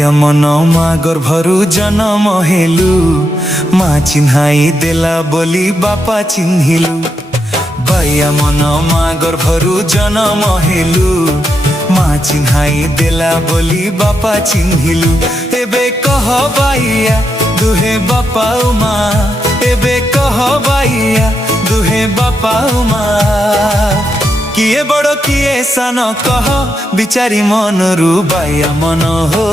बाइया मन माँ गर्भरु जन्म हेलु माँ चिन्हाई देला बोली बापा चिन्हिलु। बाइया मन माँ गर्भरु जन्म हेलु माँ चिन्हाई देला बोली बापा चिन्हिलु। एबे कह बाइया दुहे बापा माँ, एबे कह बाइया दुहे बापा माँ। किए बड़ किए सान कह बिचारी मनरु बाइया मन हो।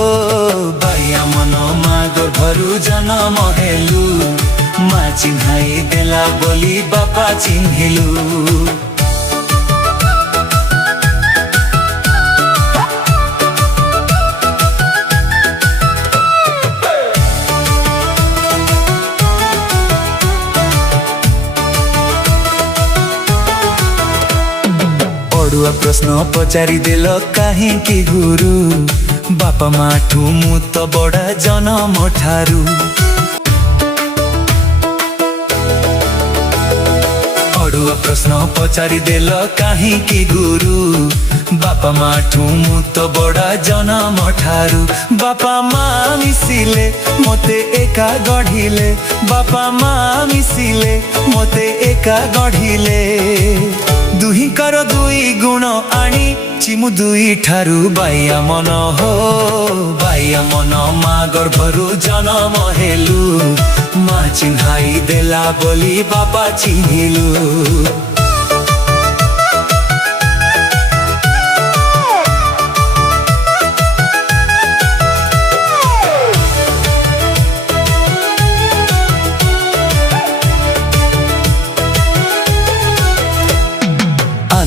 बाइया मन माँ गर्भरु जन्म हेलु माँ चिन्हाई देला बोली बापा चिन्हिलु। पड़ुआ प्रश्न पचारि देल काहेकि गुरु बापा माठू मु त बड़ा जन्म ठारू। पड़ुआ प्रश्न पचारि देल काहेकि गुरु बापा माठू मु त बड़ा जन्म ठारू। बापा माँ मिसिले मते एका गढ़िले, बापा माँ मिसिले मते एका गढ़िले। दुही कर दुई गुण आनी चिमु दुई ठारू बाइया मन हो। बाइया मन माँ गर्भरु जन्म हेलु माँ चिन्हाई देला बोली बापा चिन्हिलु।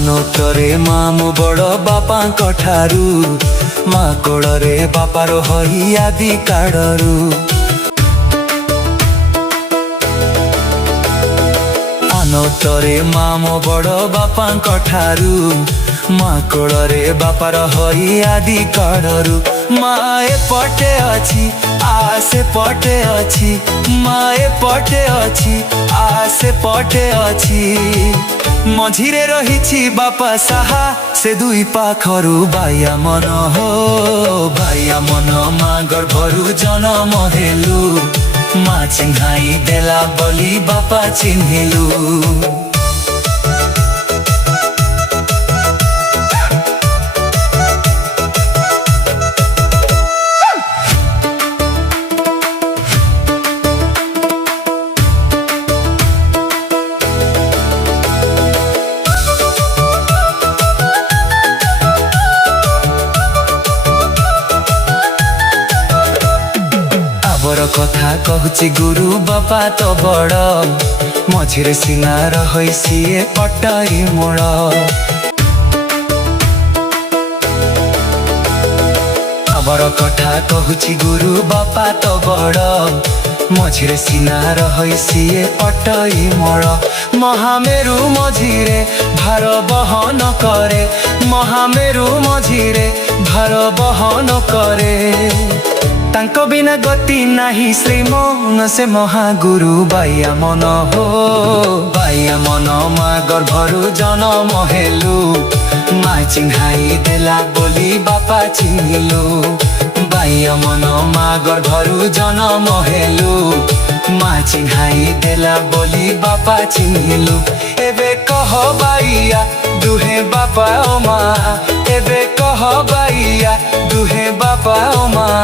नोटरे माँ मो बड़ बापा ठारू माँ कोड़े बापार हई आदि काड़रू। नोटरे माँ मो बड़ बापा ठारू माँ कोड़े बापार हई आदि काड़रू। माँ ए पटे अछि आसे पटे अछि, माँ ए पटे अछि आसे पटे अछि। मझिरे रहिछि बापा साहा से दुई पाखरु बाइया मन हो। बाइया मन माँ गर्भरु जन्म हेलु माँ चिन्हाई देला बोली बापा चिन्हिलु। कथा कहूची गुरु बापा तो बड़ मझिरे सीना रही सीए पटाई मोड़। आबर कथा कहूची गुरु बापा तो बड़ मझिरे सीना रही सीए पटाई मोड़। महामेरु मझिरे भार बहन करे, महामेरु मझिरे भार बहन करे। तांको बिना गति नाही श्रीमन से महागुरु बाइया मन हो। बाइया मन माँ गर्भरु जन्म हेलु माँ चिन्हाई देला बोली बापा चिन्हिलु। बाइया मन माँ गर्भरु जन्म हेलु माँ चिन्हाई देला बोली बापा चिन्हिलु। एबे कह बाइया दुहे बापा माँ, एबे कह बाइया दुहे बापा माँ।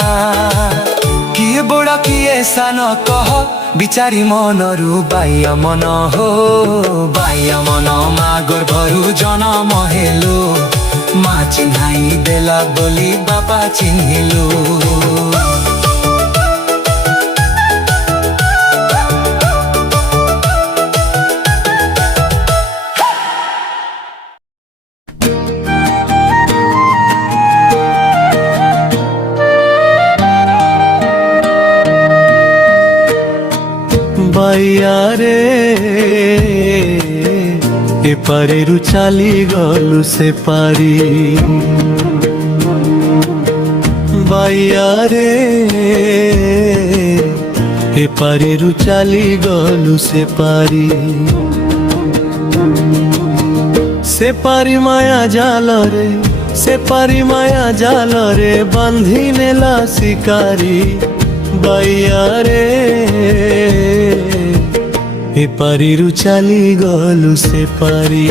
किए बड़ा किए सान कह बिचारी मनरु बाइया मन हो। बाइया मन माँ गर्भरु जन्म हेलु माँ चिन्हाई देला बोली बापा चिन्हिलु। बाइया रे ए पारेरु चाली गलु से पारी। बाइया रे ए पारेरु चाली गलु से पारी। से पारी माया जाल रे ସେପାରି ମାୟା ଜାଲରେ ବାନ୍ଧି ନେଲା ଶିକାରୀ ବାଇଆରେ ଏପାରିରୁ ଚାଲିଗଲୁ ସେପାରି।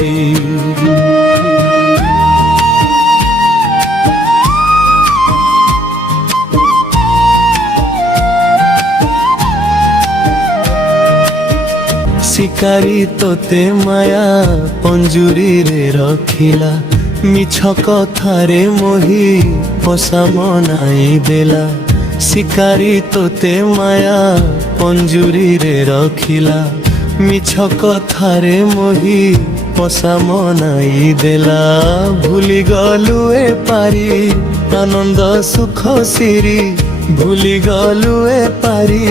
ଶିକାରୀ ତୋତେ ମାୟା ପଞ୍ଜୁରୀରେ ରଖିଲା, ମିଛ କଥାରେ ମୋହି ପୋଷା ମନାଇ ଦେଲା। ଶିକାରୀ ତୋତେ ମାୟା ପଞ୍ଜୁରୀରେ ରଖିଲା, ମିଛ କଥାରେ ମୋହି ପୋଷା ମନାଇ ଦେଲା। ଭୁଲି ଗଲୁ ଏପାରି ଆନନ୍ଦ ସୁଖ ସିରି, ଭୁଲି ଗଲୁ ଏପାରି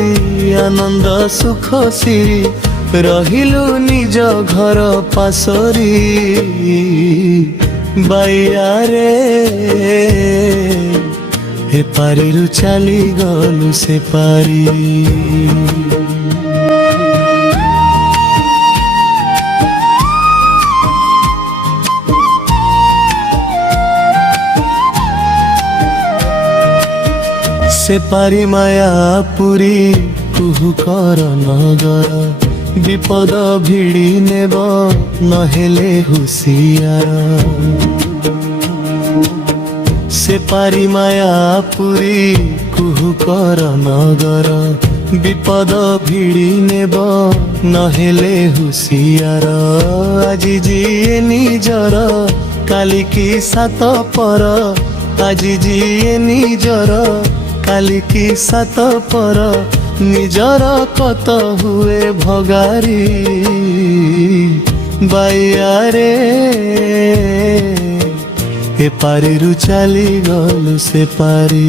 ଆନନ୍ଦ ସୁଖ ସିରି। ରହିଲୁ ନିଜ ଘର ପାଶୋରି ବାଇଆରେ ଏପାରିରୁ ଚାଲିଗଲୁ ସେପାରି। ସେପାରି ମାୟାପୁରୀ କୁହୁକର ନଗର, ବିପଦ ଭିଡ଼ି ନେବ ନହେଲେ ହୁସିଆର। ସେପାରି ମାୟାପୁରୀ କୁହୁକର ନଗର, ବିପଦ ଭିଡ଼ି ନେବ ନହେଲେ ହୁସିଆର। ଆଜି ଯିଏ ନିଜର କାଲିକି ସାତ ପର, ଆଜି ଯିଏ ନିଜର କାଲିକି ସାତ ପର। ନିଜର କତ ହୁଏ ଭଗାରୀ ବାଇଆରେ ଏପାରିରୁ ଚାଲିଗଲୁ ସେପାରି।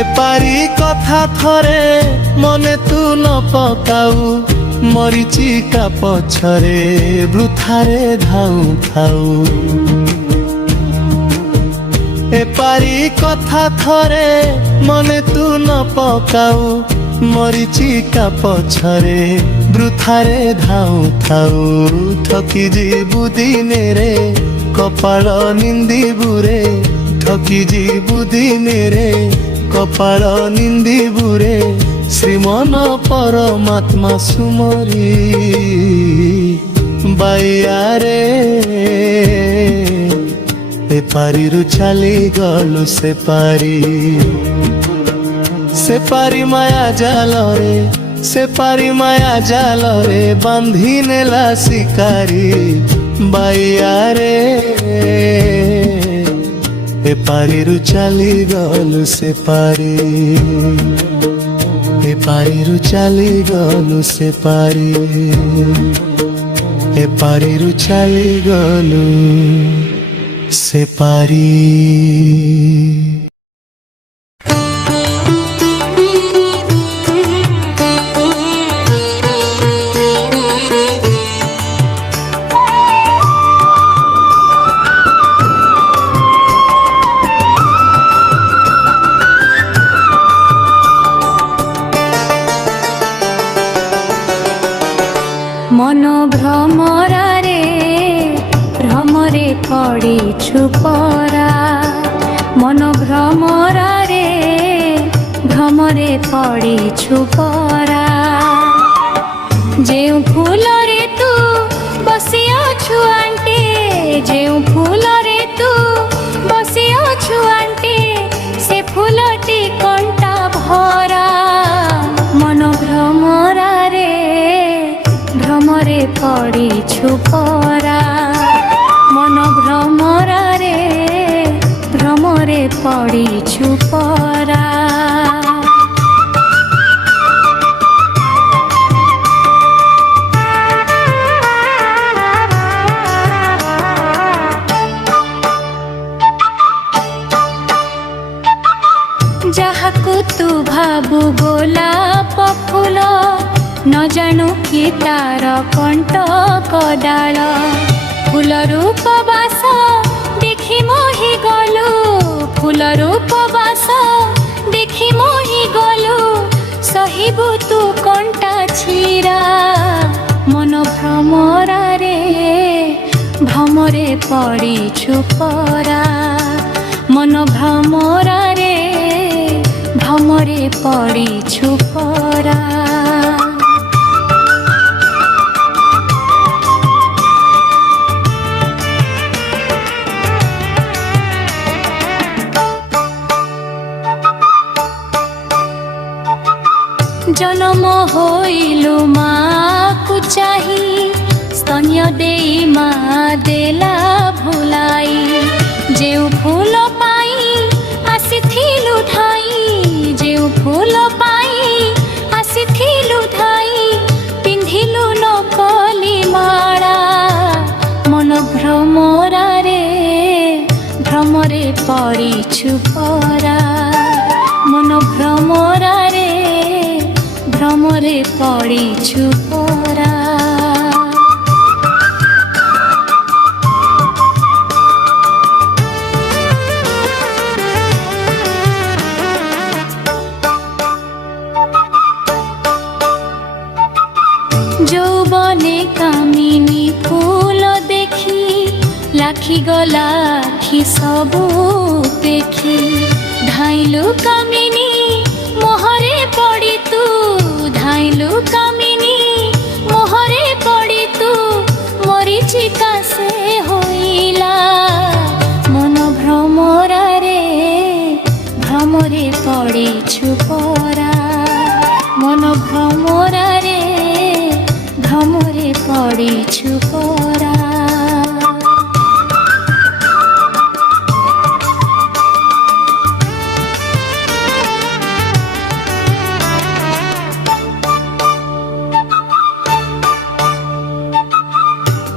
ଏପାରି କଥା ଥରେ ମନେ ତୁ ନ ପକାଉ, ମରିଚିକା ପଛରେ ବୃଥାରେ ଧାଉ ଥାଉ। ଏପାରି କଥା ଥରେ ମନେ ତୁ ନ ପକାଉ, ମରିଚିକା ପଛରେ ବୃଥାରେ ଧାଉ ଥାଉ। ଠକି ଯିବୁ ଦିନେରେ କପାଳ ନିନ୍ଦିବୁରେ, ଠକି ଯିବୁ ଦିନେରେ କପାଳ ନିନ୍ଦିବୁରେ। ଶ୍ରୀମନ ପରମାତ୍ମା ସୁମରି ବାଇଆରେ ଏପାରିରୁ ଚାଲିଗଲୁ ସେପାରି। ସେପାରି ମାୟା ଜାଲରେ, ସେପାରି ମାୟା ଜାଲରେ ବାନ୍ଧି ନେଲା ଶିକାରୀ ବାଇଆରେ ଏପାରିରୁ ଚାଲିଗଲୁ ସେପାରି। ଏପାରିରୁ ଚାଲିଗଲୁ ସେପାରି, ଏପାରିରୁ ଚାଲିଗଲୁ ସେପାରି। मन भ्रमरारे भ्रमरे पड़ीछु परा, मन भ्रमरारे भ्रमरे पड़ीछु परा। जेउ फूलरे तू बसियाछु आंटे, जेउ फूलरे तू बसियाछु आंटे, से फूलटी कंटा भरा। मन भ्रमरारे भ्रमरे पड़ीछु परा, मन भ्रमरारे भ्रमरे पड़ीछु परा। ଯାହାକୁ ତୁ ଭାବୁ ଗୋଲାପ ଫୁଲ, ନ ଜାଣୁ କି ତାର କଣ୍ଟକ ଡାଳ। ଫୁଲ ରୂପ ବାସ ଦେଖି ମୋହି ଗଲୁ ଫୁଲର ଉପବାସ ଦେଖି ମୋହି ଗଲୁ ସହିବୁ ତୁ କଣ୍ଟା ଛିରା ମନ ଭ୍ରମରାରେ ଭ୍ରମରେ ପଡ଼ିଛୁ ପରା ମନ ଭ୍ରମରାରେ ভ্রমরে পড়িছু পরা জনম হইলু মাকু চাহি স্তন্য দেই মা দেলা ভুলাই যেউ ফুল পাই আসিথিলু ঠাই যেউ ফুল পাই আসিথিলু ঠাই পিন্ধিলু নকলি মালা মন ভ্রমরারে ভ্রমরে পড়িছু পরা মন ভ্রমরারে ভ্রমরে পড়িছু পরা যৌবনে কামিনী ফুল দেখি লাখি গলা আখি সবু দেখি ধাইলু কামিনী মোহরে পড়ি তু ধাইলু কামিনী মোহরে পড়ি তু মরিচিকা সে হইলা মন ভ্রমরারে ভ্রমরে পড়িছু পরা মন ভ্রমরারে ভ্রমরে পড়িছু পরা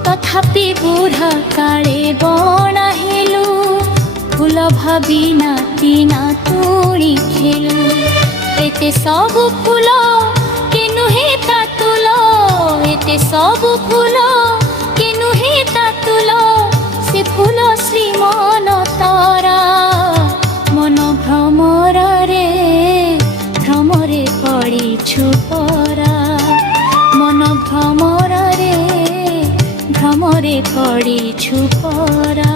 তথাপি বুঢ়া কাଳେ বণা হেলু ফুল ভাবি নাতি নাতুৰি খেলু এতে সবু ফুল কেনু হে তাতুল এতে সবু ফুল কেনু হে তাতুল সে ফুল শ্রীমন তরা মন ভ্রমরারে ভ্রমরে পড়িছু পরা মন ভ্রমরারে ভ্রমরে পড়িছু পরা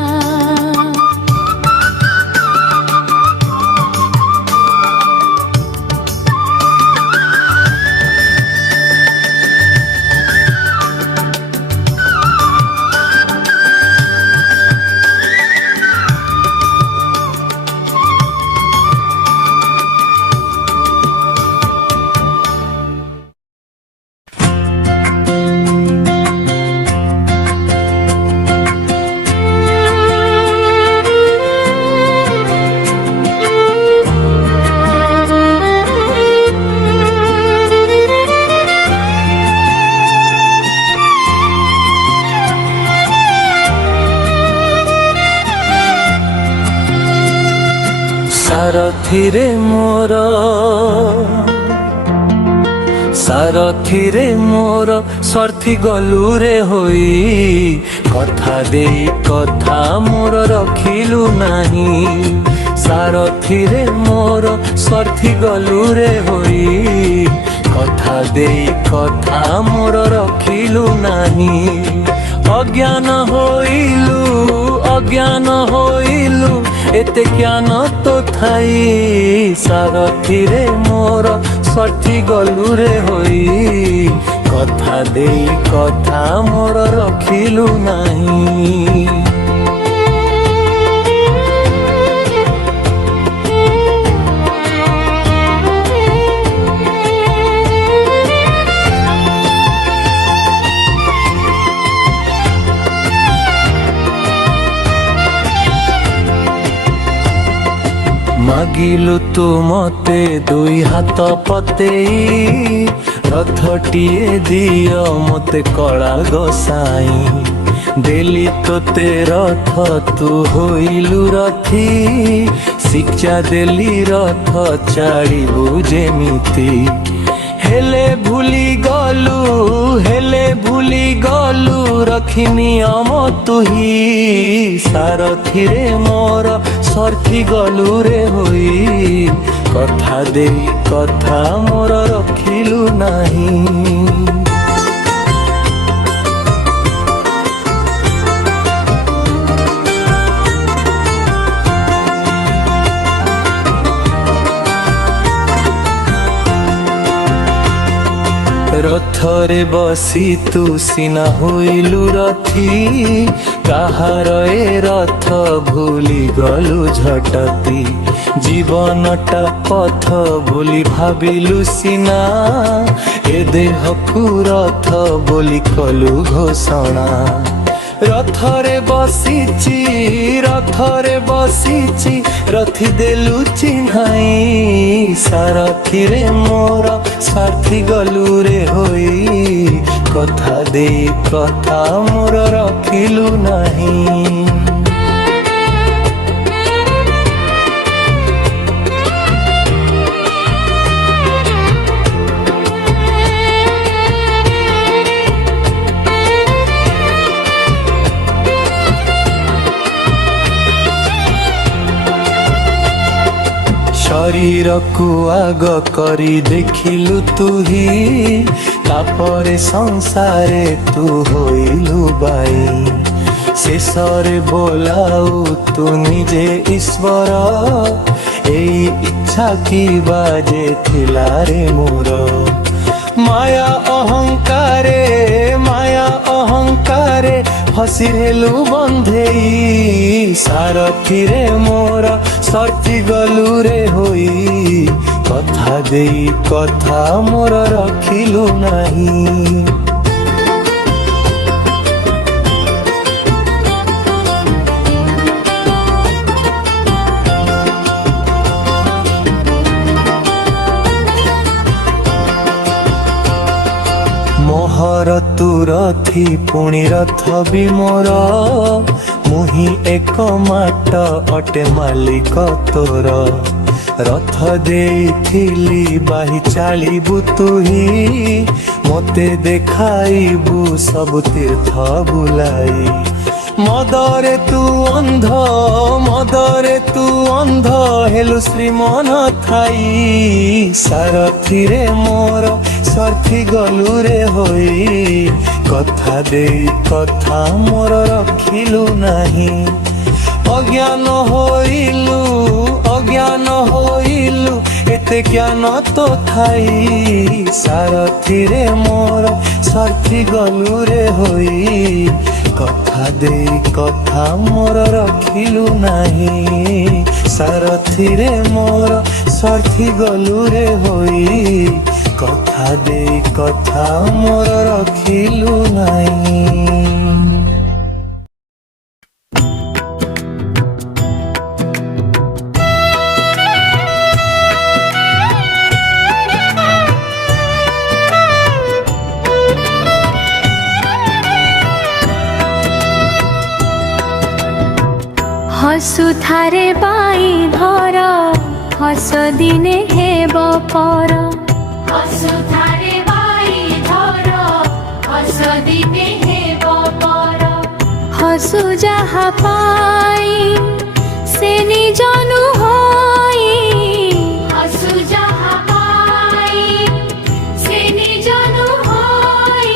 ସାରଥିରେ ମୋର ସ୍ୱାର୍ଥୀ ଗଲୁରେ ହୋଇ କଥା ଦେଇ କଥା ମୋର ରଖିଲୁ ନାହିଁ ସାରଥିରେ ମୋର ସ୍ୱାର୍ଥୀ ଗଲୁରେ ହୋଇ କଥା ଦେଇ କଥା ମୋର ରଖିଲୁ ନାହିଁ ଅଜ୍ଞାନ ହୋଇଲୁ এতে জ্ঞান তো থাই সারথিরে মোর সঠি গলুরে হই কথা দেই কথা মোর রখিলু নাই ମାଗିଲୁ ତୁ ମତେ ଦୁଇ ହାତ ପତେଇ ରଥଟିଏ ଦିଅ ମତେ କଳା ଗୋସାଇଁ ଦେଲି ତୋତେ ରଥ ତୁ ହୋଇଲୁ ରଥୀ ଶିକ୍ଷା ଦେଲି ରଥ ଚାଳିବୁ ଯେମିତି ହେଲେ ଭୁଲି ଗଲୁ ରଖି ନିୟମ ତୁହି ସାରଥିରେ ମୋର ସର୍ଥି ଗଲୁ ରେ ହୋଇ କଥା ଦେଇ କଥା ମୋର ରଖିଲୁ ନାହିଁ। ରଥରେ ବସି ତୁ ସିନା ହୋଇଲୁ ରଥି କାହାର ଏ ରଥ ଭୁଲି ଗଲୁ ଝଟତି ଜୀବନଟା ପଥ ବୋଲି ଭାବିଲୁ ସିନା ଏ ଦେହକୁ ରଥ ବୋଲି କଲୁ ଘୋଷଣା। ରଥରେ ବସିଛି ରଥି ଦେଲୁ ଚିହ୍ନାଇ ସାରଥିରେ ମୋର ସାଥି ଗଲୁ ରେ ହୋଇ କଥା ଦେଇ କଥା ମୋର ରଖିଲୁ ନାହିଁ। ଶରୀରକୁ ଆଗ କରି ଦେଖିଲୁ ତୁହି ତାପରେ ସଂସାରେ ତୁ ହୋଇଲୁ ବାଇ ଶେଷରେ ବୋଲାଉ ତୁ ନିଜେ ଈଶ୍ୱର ଏଇ ଇଚ୍ଛା କି ବାଜେ ଥିଲା ରେ ମୋର ମାୟା ଅହଙ୍କାରେ ଫସି ହେଲୁ ବନ୍ଧେଇ ସାରଥିରେ ମୋର ସର୍ଥି ଗଲୁ ରେ ହୋଇ କଥା ଦେଇ କଥା ମୋର ରଖିଲୁ ନାହିଁ। ମୋହର ତୁ ରଥି ପୁଣି ରଥ ବି ମୋର ମୁହିଁ ଏକ ମାଟ ଅଟେ ମାଲିକ ତୋର ରଥ ଦେଇଥିଲି ବାହି ଚାଳିବୁ ତୁହି ମୋତେ ଦେଖାଇବୁ ସବୁ ତୀର୍ଥ ବୁଲାଇ ମଦରେ ତୁ ଅନ୍ଧ ହେଲୁ ଶ୍ରୀମନ ଥାଇ ସାରଥିରେ ମୋର ସର୍ଥି ଗଲୁ ରେ ହୋଇ କଥା ଦେଇ କଥା ମୋର ରଖିଲୁ ନାହିଁ। ଅଜ୍ଞାନ ହୋଇଲୁ ଏତେ ଜ୍ଞାନ ତ ଥାଇ ସାରଥିରେ ମୋର ସର୍ଥି ଗଲୁ ରେ ହୋଇ କଥା ଦେଇ କଥା ମୋର ରଖିଲୁ ନାହିଁ। ସାରଥିରେ ମୋର ସର୍ଥି ଗଲୁ ରେ ହୋଇ କଥା ଦେଇ କଥା ମୋର ରଖିଲୁ ନାହିଁ। ହସୁଥାରେ ବାଇ ଧର ହସ ଦିନେ ହେବ ପର ହସୁଥାରେ ବାଇ ଧର ହସ ଦିନେ ହେବ ପର ହସୁ ଯାହା ପାଇ ସେ ନିଜ ନୁହଁଇ ହସୁ ଯାହା ପାଇ ସେ ନିଜ ନୁହଁଇ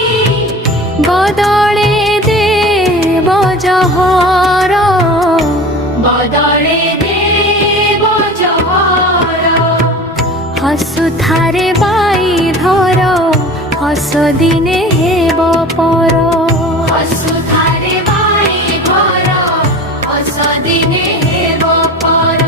ବଦଳେ ଦେବ ଜହର ବଦଳେ ଦେବ ଜହର ହସୁଥାରେ ବାଇ ଧର ହସ ଦିନେ ହେବ ପର ହସୁଥାରେ ବାଇ ଧର ହସ ଦିନେ ହେବ ପର।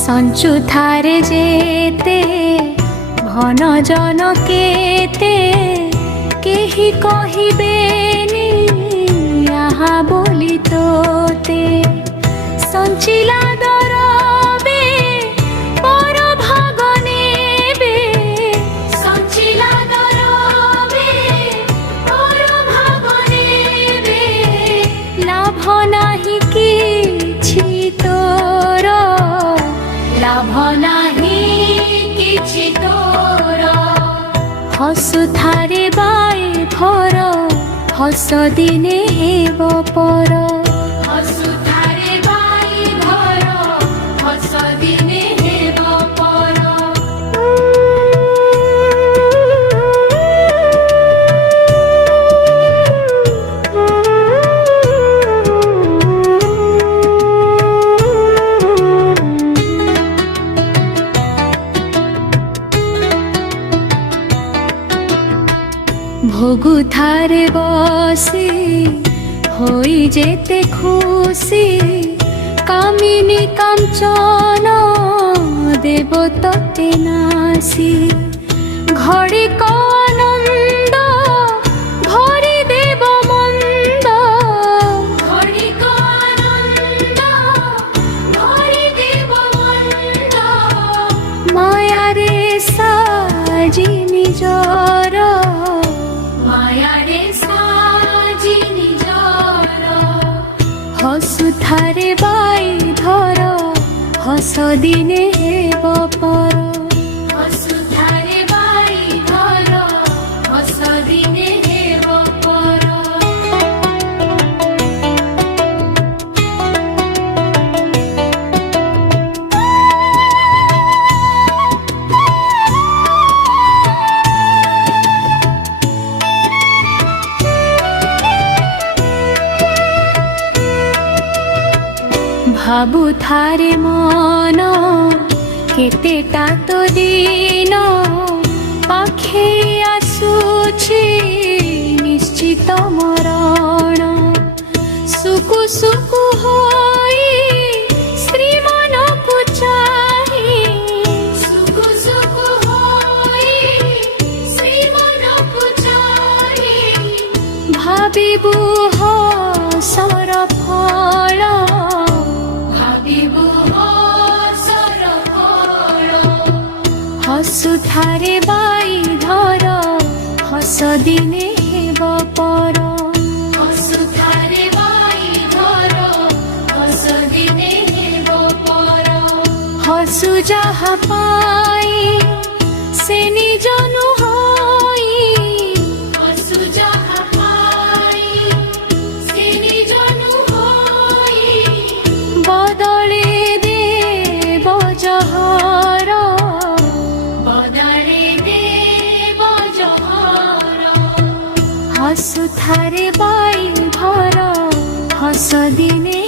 ସଞ୍ଚୁଥାରେ ଯେତେ ଘନ ଜନ କେତେ କେହି କହିବେନି ଆହା ବୋଲି ତୋତେ ସଞ୍ଚିଲା ଦରବେ ହସୁଥାରେ ବାଇ ଧର ହସ ଦିନେ ହେବ ପର ହସୁଥାରେ ବାଇ ଧର ହସ ଦିନେ ହେବ ପର ভোগুথারে বসি হই যেতে খুশি কামিনী কাঞ্চন দেব ততে নাসি ঘড়িক আনন্দ ভরি দেব মন্দ ঘড়িক আনন্দ ভরি দেব মন্দ মায়ারে সাজি নিজর মায়ারে সাজি নিজর হসুথারে বাই ধর হস দিনে হেব পর হসুথারে বাই ধর হস দিনে হেব পর ভাবুথারে মন কেতেটা তো দিন পাখে আসুছি নিশ্চিত মরণ সুকু সুকু হই শ্রীমনকু চাহি সুকু সুকু হই শ্রীমনকু চাহি ভাবিবু হসর ফল হসুথারে বাই ধর হস দিনে হেব পর হসুথারে বাই ধর হস দিনে হেব পর হসু যাহা পাই সে নিজ নুহই হসু যাহা পাই সে নিজ নুহই বদলে দেব জহর হসুথারে বাই ধর হস দিনে